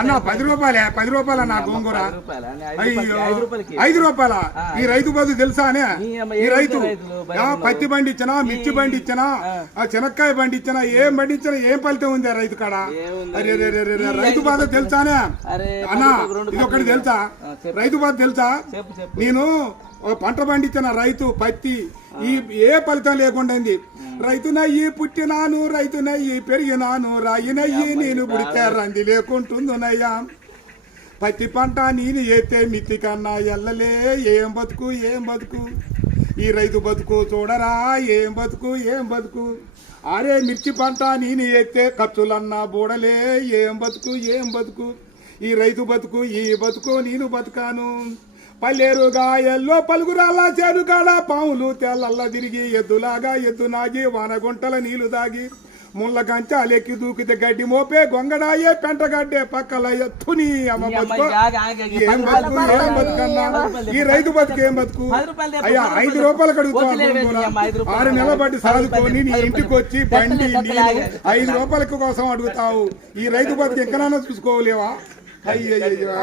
అన్న 10 రూపాయలే, 10 రూపాయల నా గోంగూర. అయ్యో 5 రూపాయల. ఈ రైతు బదులు తెలుసా అనే? ఈ రైతు పత్తి బండి ఇచ్చినా, మిర్చి బండి ఇచ్చినా, చెనక్కాయ బండి ఇచ్చినా, ఏం బండి ఇచ్చినా ఏం ఫలితం ఉంది రైతు కాడ? రైతు బాధ తెలుసానే అన్నా? ఇది ఒకటి తెలుసా? రైతు బాధ తెలుసా? నేను పంట పండించిన రైతు పత్తి ఏ ఫలితం లేకుండా రైతునయ్యి పుట్టినాను, రైతునయ్యి పెరిగినాను, రాయినయ్యి నేను పుడితే రంది లేకుంటుందునయ్యా. పత్తి పంట నేను ఏతే మిత్తి కన్నా ఎల్లలే. ఏం బతుకు ఏం బతుకు ఈ రైతు బతుకు చూడరా, ఏం బతుకు ఏం బతుకు. అరే మిర్చి పంట నేను ఏతే ఖర్చులన్నా బూడలే. ఏం బతుకు ఏం బతుకు ఈ రైతు బతుకు, ఈ బతుకు నేను బతుకాను. పల్లెరుగా ఎల్లో పలుగురాల చేనుగాడ పాములు తెల్లల్లా తిరిగి ఎద్దులాగా ఎద్దు నాగి వానగుంటల నీళ్లు దాగి ముళ్ళ కంచాలెక్కి దూకితే గడ్డి మోపే గొంగడాయే పెంటగడ్డే పక్కల ఎత్తుని అమ్మ బతుకు. ఏం బతుకు ఏం బతుకన్నా ఈ రైతు బతుకు ఏం బతుకు? అయ్యా 5 రూపాయలు అడుగుతావు, 6 నెలల బట్టి సాదుకొని నీ ఇంటికి వచ్చి బండి 5 రూపాయల కోసం అడుగుతావు. ఈ రైతు బతుకు ఎక్కడైనా చూసుకోలేవా? అయ్యయ్యా.